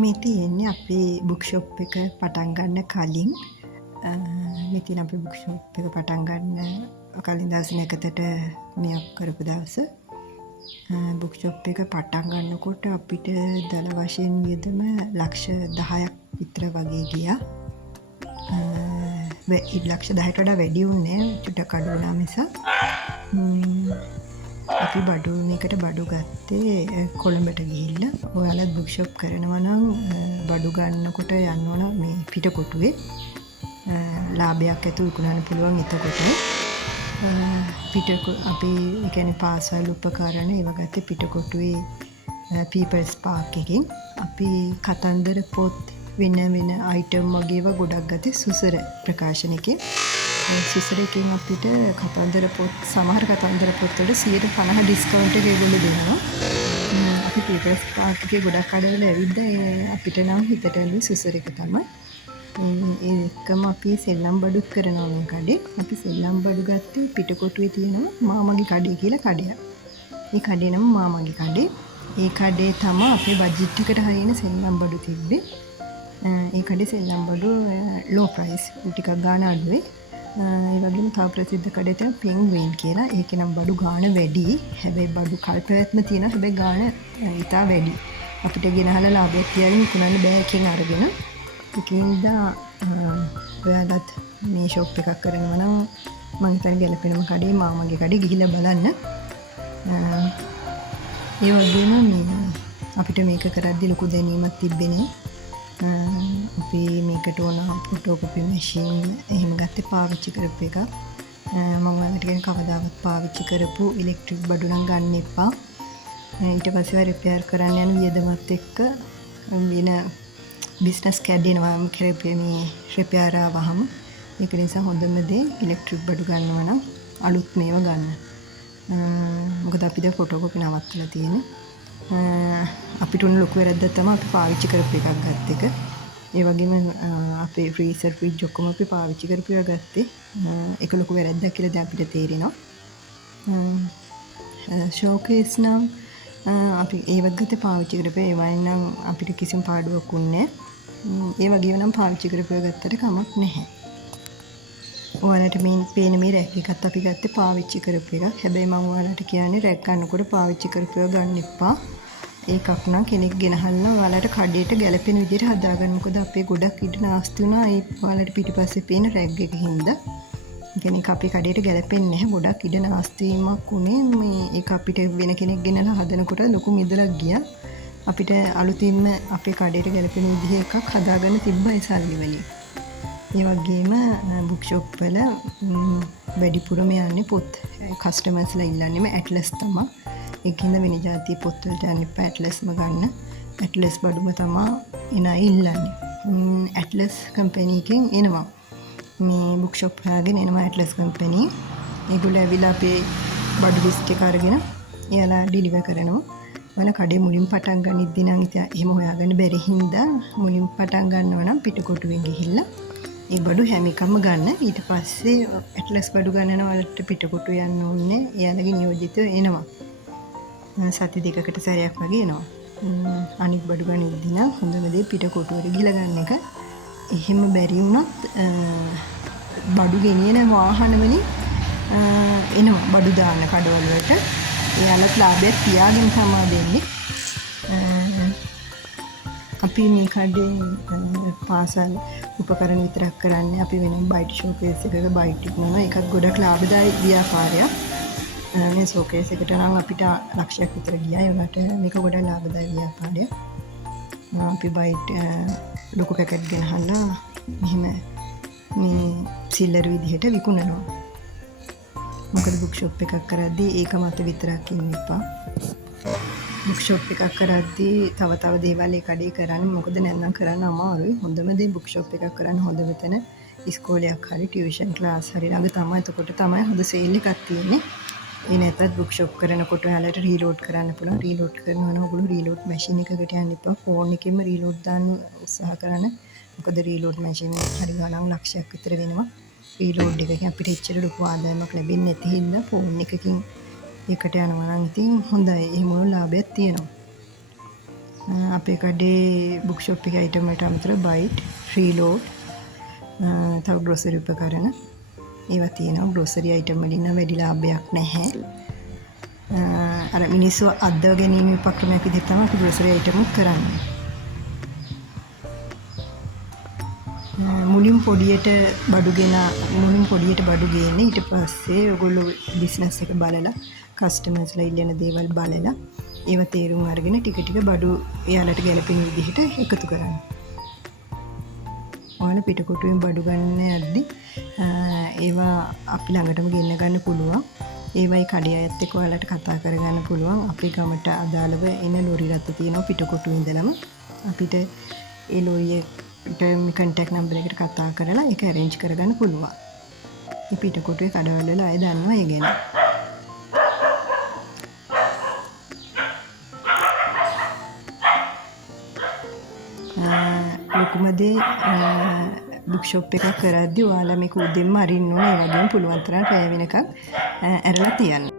මේ තියෙන්නේ අපේ බුක් ෂොප් එක පටන් ගන්න කලින් මේ තියෙන අපේ බුක් ෂොප් එක පටන් ගන්න කලින් දවස් එකකට මෙයක් කරපු දවස බුක් ෂොප් එක පටන් ගන්නකොට අපිට දල වශයෙන් වියදම ලක්ෂ 10ක් විතර වගේ ගියා. ලක්ෂ 10ට වඩා වැඩි වුණේ චුට්ටක් අඩු වුණා මිස. අපි බඩු මේකට බඩු ගත්තේ කොළඹට ගිහිල්ලා. ඔයාලත් බුක් ෂොප් කරනවා නම් බඩු ගන්නකොට යන්න ඕන මේ පිටකොටුවේ. ලාභයක් ඇතුව විකුණන්න පුළුවන් එතකොට. අපි ඒ කියන්නේ පාසල් උපකරණ ඒව ගත්තේ පිටකොටුවේ People's Park එකකින්. අපි කතන්දර පොත් වෙන අයිටම් වගේ ඒවා ගොඩක් ගත්තේ සුසර ප්‍රකාශනකේ. සුසර එකෙන් අපිට කතන්දර පොත් සමහර කතන්දර පොත් වල 150 ඩිස්කවුන්ට් එක ඒගොල්ලෝ දෙනවා. අපි People's Park එකේ ගොඩක් කඩවල ඇවිද්දා අපිට නම් හිතට ඇලුවේ සුසර එක තමයි. ඒකම අපි සෙල්ලම් බඩුත් කරනවා මේ කඩේ. අපි සෙල්ලම් බඩු ගත්තේ පිටකොටුවේ තියෙනවා මාමගේ කඩේ කියලා කඩයක්. මේ කඩේ නම මාමගේ කඩේ. ඒ කඩේ තමයි අපේ බජට් එකට හරියන සෙල්ලම් බඩු තිබ්බේ. ඒ කඩේ සෙල්ලම් බඩු ලෝ ප්‍රයිස් ටිකක් ගාණ අඩුවේ. ඒ වගේම තව ප්‍රසිද්ධ කඩේ තමයි පෙන්ග්වින් කියලා. ඒකේ නම් බඩු ගාණ වැඩි. හැබැයි බඩු කල්පවත්ම තියෙනවා. හැබැයි ගාණ ඉතා වැඩි. අපිට ගෙනහලා ලාභයක් තියාගෙන විකුණන්න බෑ එකෙන් අරගෙන. ඒකින්ද ඔයාලත් මේ ෂොප් එකක් කරනවා නම් මම හිතන්නේ ගැලපෙනම කඩේ මාමගේ කඩේ ගිහිල්ලා බලන්න. ඒ වගේම මේ අපිට මේක කරද්දි ලොකු දැනීමක් තිබෙන්නේ. අපි මේකට ඕන ෆොටෝකොපි මැෂින් එහෙම ගත්තේ පාවිච්චි කරපු එක. මම ඔයාලට කියන්නේ කවදාවත් පාවිච්චි කරපු ඉලෙක්ට්‍රික් බඩු නම් ගන්න එපා. ඊට පස්සේ රිපෙයාර් කරන්න යන වියදමත් එක්ක වෙන බිස්නස් කැඩෙනවා මේ රිපෙයාර් ආවහම. ඒක නිසා හොඳම දේ ඉලෙක්ට්‍රික් බඩු ගන්නවා නම් අලුත් මේවා ගන්න. මොකද අපි දැන් ෆොටෝකොපි නවත්තලා තියෙන්නේ. අපිට උන ලොකු වැරද්දක් තමයි අපි පාවිච්චි කරපු එකක් ගත්ත එක. ඒ වගේම අපේ ෆ්‍රීසර් ෆ්‍රිජ් ඔක්කොම අපි පාවිච්චි කරපු ඒවා ගත්තේ. ඒක ලොකු වැරද්දක් කියලා දැන් අපිට තේරෙනවා. ෂෝකේස් නම් අපි ඒවත් ගත්තේ පාවිච්චි කරපු ඒවා නම් අපිට කිසිම පාඩුවක් උන්නේ නැහැ. ඒ වගේම නම් පාවිච්චි කරපු ඒවා ගත්තට කමක් නැහැ. ඔයාලට මේ පේන මේ රැක් එකත් අපි ගත්තේ පාවිච්චි කරපු එකක්. හැබැයි මම ඔයාලට කියන්නේ රැක් ගන්නකොට පාවිච්චි කරපු ඒවා ගන්න එපා. ඒකක් නම් කෙනෙක් ගෙනහල්ලා ඔයාලට කඩේට ගැලපෙන විදිහට හදාගන්න. මොකද අපේ ගොඩක් ඉඩ නාස්ති වුණා ඒ ඔයාලට පිටිපස්සේ පේන රැක් එකකින්ද. ඒ කියන්නේ අපි කඩේට ගැලපෙන්නේ නැහැ. ගොඩක් ඉඩ නාස්ති වීමක් උනේ මේ ඒක අපිට වෙන කෙනෙක් ගෙනලා හදනකොට ලොකු මිදලක් ගියා. අපිට අලුතින්ම අපේ කඩේට ගැලපෙන විදිහ එකක් හදාගන්න තිබ්බා ඒ සල්ලි වලින්. ඒ වගේම බුක් ෂොප් වල වැඩිපුරම යන්නේ පොත් කස්ටමර්ස්ලා ඉල්ලන්නේම ඇට්ලස් තමයි. ඒකින්ද වෙන જાතිය පොත් වලට යන්න එපා ඇට්ලස්ම ගන්න. ඇට්ලස් බඩුම තමයි එන අය ඉල්ලන්නේ. ඇට්ලස් කම්පැනි එකෙන් එනවා. මේ බුක් ෂොප් හාගෙන එනවා ඇට්ලස් කම්පැනි. ඒගොල්ලෝ ඇවිල්ලා අපේ බඩු ලිස්ට් එක අරගෙන එයාලා ඩිලිවර් කරනවා. වල කඩේ මුලින් පටන් ගනිද්දී නම් ඉතින් එහෙම හොයාගන්න බැරි හින්දා මුලින් පටන් ගන්නවා නම් පිටකොටුවෙන් ගිහිල්ලා ඒ බඩු හැම එකම ගන්න. ඊට පස්සේ ඇට්ලස් බඩු ගන්නන වලට පිටකොටු යන්න ඕනේ. එයාලගේ නියෝජිතව එනවා. සති දෙකකට සැරයක් වගේ එනවා. අනිත් බඩු ගනිද්දී නම් හොඳම දේ පිටකොටුවට ගිහලා ගන්න එක. එහෙම බැරි වුණත් බඩු ගෙනියන වාහන වලින් එනවා බඩු දාන්න කඩවල වලට. එයාලත් ලාභයක් තියාගෙන තමයි දෙන්නේ. අපි මේ කඩේ පාසල් උපකරණ විතරක් කරන්නේ. අපි වෙන බයිට් ෂෝකේස් එකක බයිට් ඉක්මනවා. ඒකත් ගොඩක් ලාභදායී ව්‍යාපාරයක්. මේ ෂෝකේස් එකට නම් අපිට ලක්ෂයක් විතර ගියා. ඒකට මේක ගොඩක් ලාභදායී ව්‍යාපාරයක්. අපි බයිට් ලොකු පැකට් ගෙනහල්ලා මෙහෙම මේ සිල්ලර් විදිහට විකුණනවා. මොකද බුක් ෂොප් එකක් කරද්දී ඒක මත විතරක් ඉන්න එපා. බුක් ෂොප් එකක් කරද්දී තව දේවල් ඒ කඩේ කරන්න. මොකද නැත්නම් කරන්න අමාරුයි. හොඳම දේ බුක් ෂොප් එකක් කරන්න හොඳම තැන ඉස්කෝලයක් හරි ටියුෂන් ක්ලාස් හරි ළඟ තමයි. එතකොට තමයි හොඳ සේල් එකක් තියෙන්නේ. ඒ නැත්නම් බුක් ෂොප් කරනකොට ඔයාලට රීලෝඩ් කරන්න පුළුවන්. රීලෝඩ් කරනවා නම් ඔයගොල්ලෝ රීලෝඩ් මැෂින් එකකට යන්න එපා. ෆෝන් එකෙන්ම රීලෝඩ් දාන්න උත්සාහ කරන්න. මොකද රීලෝඩ් මැෂින් එක හරි ගණන් ලක්ෂයක් විතර වෙනවා. රීලෝඩ් එකකින් අපිට එච්චර ලොකු ආදායමක් ලැබෙන්නේ නැති හින්දා ෆෝන් එකකින් එකට යනවා නම් ඉතින් හොඳයි. එහෙම වුණොත් ලාභයක් තියෙනවා. අපේ කඩේ බුක් ෂොප් එකේ අයිටම් වලට අමතරව බයිට්, ෆ්‍රීලෝඩ්, තව ග්‍රොසරි උපකරණ ඒවා තියෙනවා. ග්‍රොසරි අයිටම් වලින් නම් වැඩි ලාභයක් නැහැ. අර මිනිස්සු අද්දව ගැනීම උපක්‍රමයක් විදිහට තමයි අපි ග්‍රොසරි අයිටම් කරන්නේ. මුලින් පොඩියට බඩු ගේන්නේ ඊට පස්සේ ඔයගොල්ලෝ බිස්නස් එක බලලා කස්ටමර්ස්ලා ඉල්ලන දේවල් බලලා ඒව තේරුම් අරගෙන ටික ටික බඩු එයාලට ගැලපෙන විදිහට එකතු කරන්න. ඔයාලා පිටකොටුවෙන් බඩු ගන්න යද්දි ඒවා අපි ළඟටම ගෙන්න ගන්න පුළුවන්. ඒවයි කඩේ අයත් එක්ක ඔයාලට කතා කරගන්න පුළුවන්. අපේ ගමට අදාළව එන ලොරි රථ තියෙනවා පිටකොටුවේ ඉඳලම. අපිට ඒ ලොරියේ කන්ටැක්ට් නම්බර් එකට කතා කරලා ඒක arrange කරගන්න පුළුවන්. මේ පිටකොටුවේ කඩවල වල අය දන්නවා ඒ ගැන. ලොකුම දේ බුක් ෂොප් එකක් කරද්දී ඔයාලා මේක උදෙන්ම අරින්න ඕනේ. ඒ වගේම පුළුවන් තරම් රැය වෙනකන් ඇරලා තියන්න.